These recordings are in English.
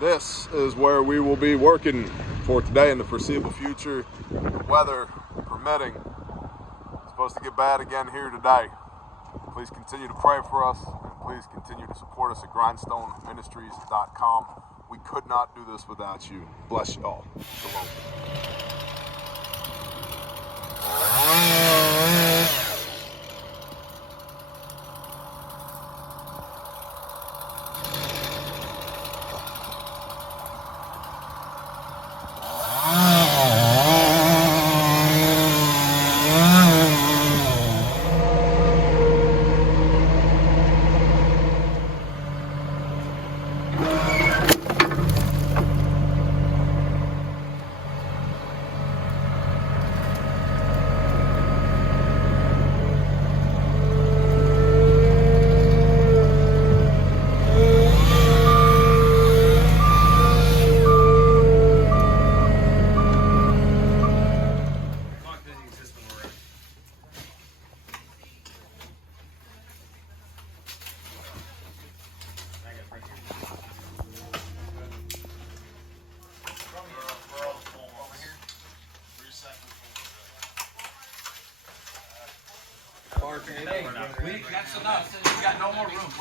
This is where we will be working for today and the foreseeable future, weather permitting. It's supposed to get bad again here today. Please continue to pray for us, and please continue to support us at grindstoneministries.com. We could not do this without you. Bless you all. Shalom. That's enough. We got no more room.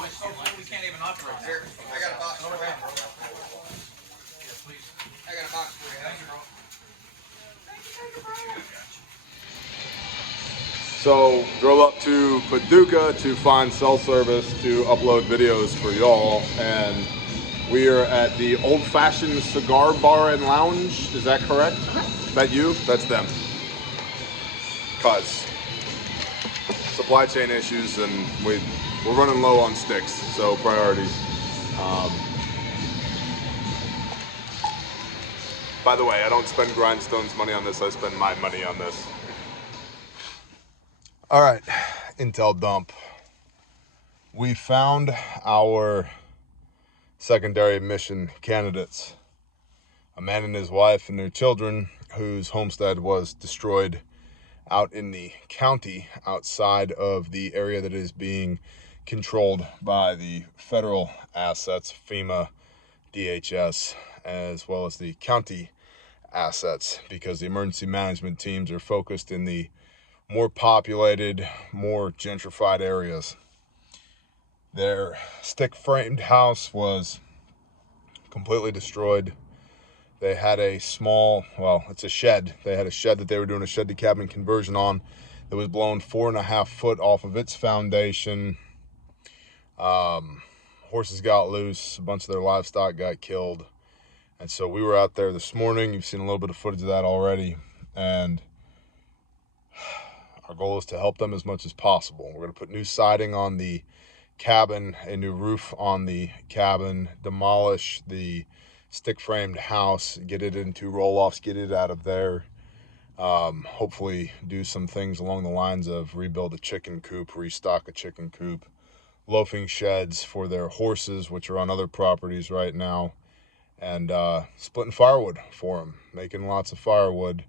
We can't even operate. Here, I got a box for you. Yes, please. I got a box for you. Thank you, bro. So, drove up to Paducah to find cell service to upload videos for y'all, and we are at the Old Fashioned Cigar Bar and Lounge. Is that correct? Is that you? That's them. Cause supply chain issues, and we're running low on sticks, so priorities. By the way, I don't spend Grindstone's money on this, I spend my money on this. All right, intel dump. We found our secondary mission candidates. A man and his wife and their children whose homestead was destroyed out in the county outside of the area that is being controlled by the federal assets, FEMA, DHS, as well as the county assets, because the emergency management teams are focused in the more populated, more gentrified areas. Their stick-framed house was completely destroyed. They had a small, well, it's a shed. They had a shed that they were doing a shed-to-cabin conversion on that was blown 4.5 foot off of its foundation. Horses got loose. A bunch of their livestock got killed. And so we were out there this morning. You've seen a little bit of footage of that already. And our goal is to help them as much as possible. We're going to put new siding on the cabin, a new roof on the cabin, demolish the stick-framed house, get it into roll-offs, get it out of there. Hopefully do some things along the lines of rebuild a chicken coop, restock a chicken coop, loafing sheds for their horses, which are on other properties right now, and splitting firewood for them, making lots of firewood.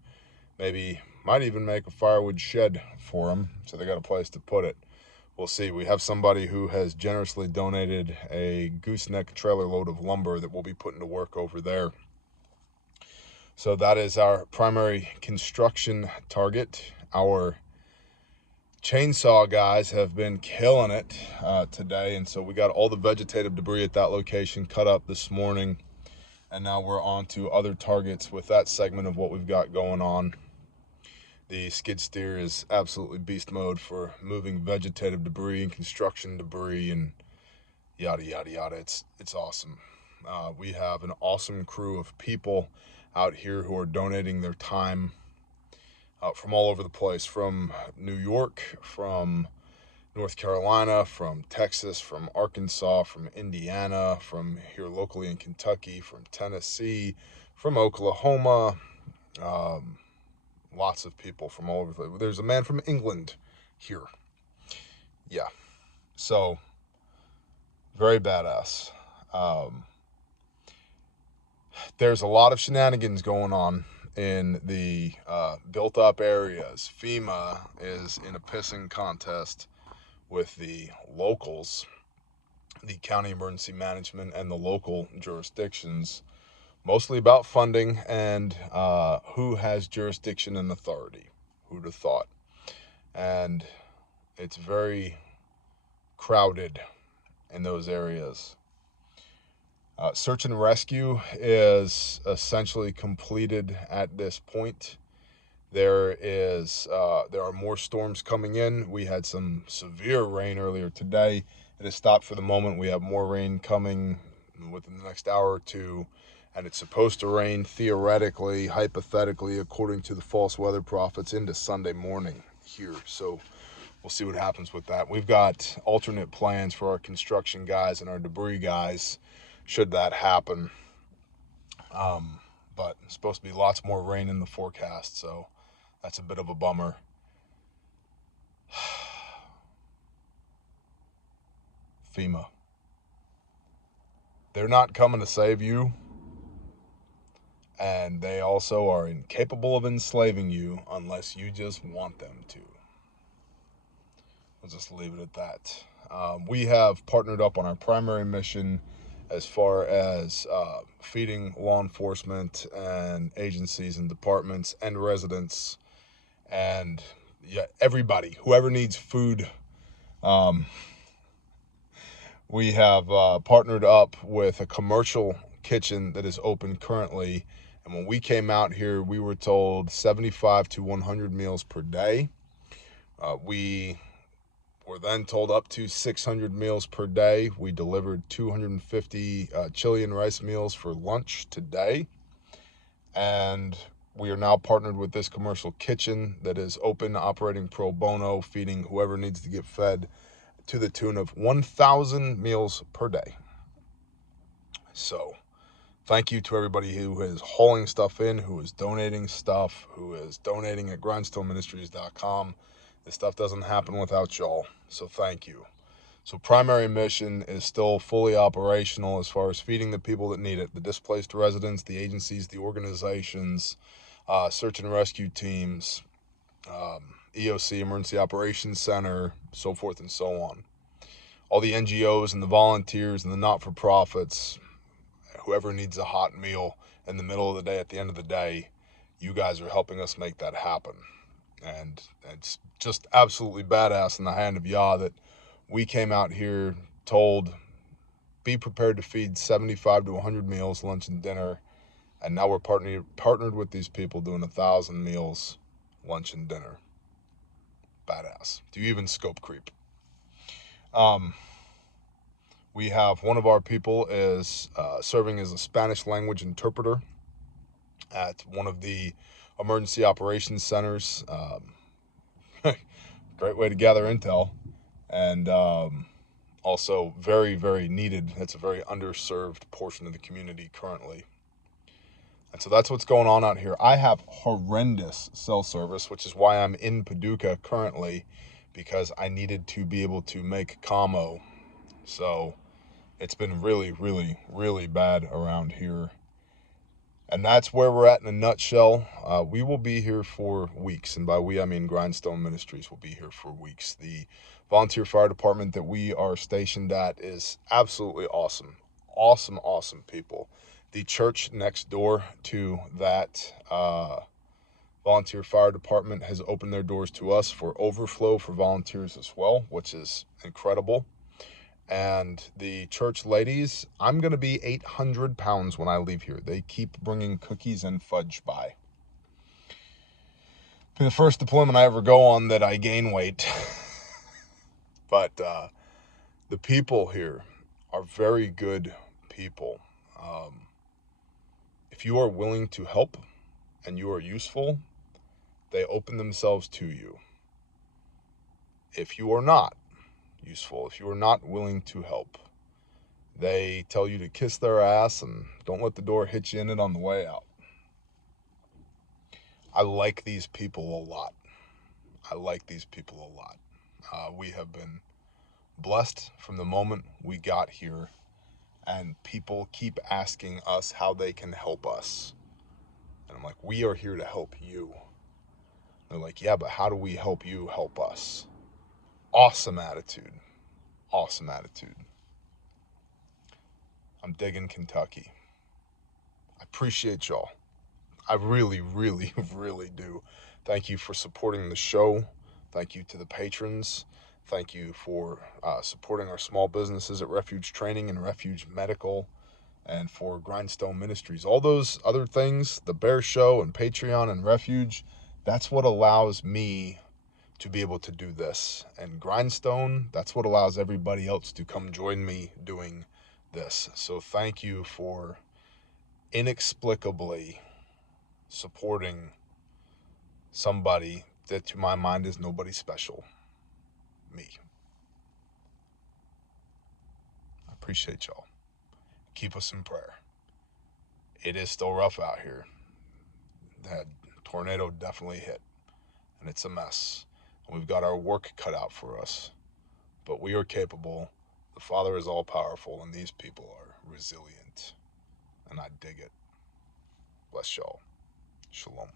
Maybe might even make a firewood shed for them, so they got a place to put it. We'll see. We have somebody who has generously donated a gooseneck trailer load of lumber that we'll be putting to work over there. So that is our primary construction target. Our chainsaw guys have been killing it today, and so we got all the vegetative debris at that location cut up this morning, and now we're on to other targets with that segment of what we've got going on. The skid steer is absolutely beast mode for moving vegetative debris and construction debris and yada, yada, yada. It's awesome. We have an awesome crew of people out here who are donating their time from all over the place, from New York, from North Carolina, from Texas, from Arkansas, from Indiana, from here locally in Kentucky, from Tennessee, from Oklahoma, lots of people from all over the place. There's a man from England here. Yeah. So, very badass. There's a lot of shenanigans going on in the built-up areas. FEMA is in a pissing contest with the locals the county emergency management and the local jurisdictions, mostly about funding and who has jurisdiction and authority. Who'd have thought? And it's very crowded in those areas. Search and rescue is essentially completed at this point. There are more storms coming in. We had some severe rain earlier today. It has stopped for the moment. We have more rain coming within the next hour or two, and it's supposed to rain theoretically, hypothetically, according to the false weather prophets, into Sunday morning here. So we'll see what happens with that. We've got alternate plans for our construction guys and our debris guys should that happen. But it's supposed to be lots more rain in the forecast, so that's a bit of a bummer. FEMA. They're not coming to save you, and they also are incapable of enslaving you unless you just want them to. We'll just leave it at that. We have partnered up on our primary mission as far as feeding law enforcement and agencies and departments and residents and everybody, whoever needs food. We have partnered up with a commercial kitchen that is open currently. And when we came out here, we were told 75 to 100 meals per day. We were then told up to 600 meals per day. We delivered 250 chili and rice meals for lunch today. And we are now partnered with this commercial kitchen that is open, operating pro bono, feeding whoever needs to get fed, to the tune of 1,000 meals per day. So thank you to everybody who is hauling stuff in, who is donating stuff, who is donating at grindstoneministries.com. This stuff doesn't happen without y'all, so thank you. So primary mission is still fully operational as far as feeding the people that need it, the displaced residents, the agencies, the organizations, search and rescue teams, EOC, Emergency Operations Center, so forth and so on. All the NGOs and the volunteers and the not-for-profits, whoever needs a hot meal in the middle of the day, at the end of the day, you guys are helping us make that happen. And it's just absolutely badass in the hand of Yah that we came out here told, be prepared to feed 75 to 100 meals, lunch and dinner. And now we're partnered with these people doing 1,000 meals, lunch and dinner. Badass. Do you even scope creep? We have one of our people is serving as a Spanish language interpreter at one of the emergency operations centers. Great way to gather intel, and also very, very needed. It's a very underserved portion of the community currently. And so that's what's going on out here. I have horrendous cell service, which is why I'm in Paducah currently, because I needed to be able to make commo. So it's been really, really, really bad around here. And that's where we're at in a nutshell. We will be here for weeks. And by we, I mean Grindstone Ministries will be here for weeks. The volunteer fire department that we are stationed at is absolutely awesome. Awesome, awesome people. The church next door to that volunteer fire department has opened their doors to us for overflow for volunteers as well, which is incredible. And the church ladies, I'm going to be 800 pounds when I leave here. They keep bringing cookies and fudge by. For the first deployment I ever go on that I gain weight. But the people here are very good people. If you are willing to help and you are useful, they open themselves to you. If you are not useful, if you are not willing to help, they tell you to kiss their ass and don't let the door hit you in it on the way out. I like these people a lot. I like these people a lot. We have been blessed from the moment we got here, and people keep asking us how they can help us. And I'm like, we are here to help you. They're like, yeah, but how do we help you help us? Awesome attitude. Awesome attitude. I'm digging Kentucky. I appreciate y'all. I really, really, really do. Thank you for supporting the show. Thank you to the patrons. Thank you for supporting our small businesses at Refuge Training and Refuge Medical, and for Grindstone Ministries. All those other things, the Bear Show and Patreon and Refuge, that's what allows me to be able to do this. And Grindstone, that's what allows everybody else to come join me doing this. So thank you for inexplicably supporting somebody that to my mind is nobody special. Me. I appreciate y'all. Keep us in prayer. It is still rough out here. That tornado definitely hit, and it's a mess. And we've got our work cut out for us, but we are capable. The Father is all powerful, and these people are resilient, and I dig it. Bless y'all. Shalom.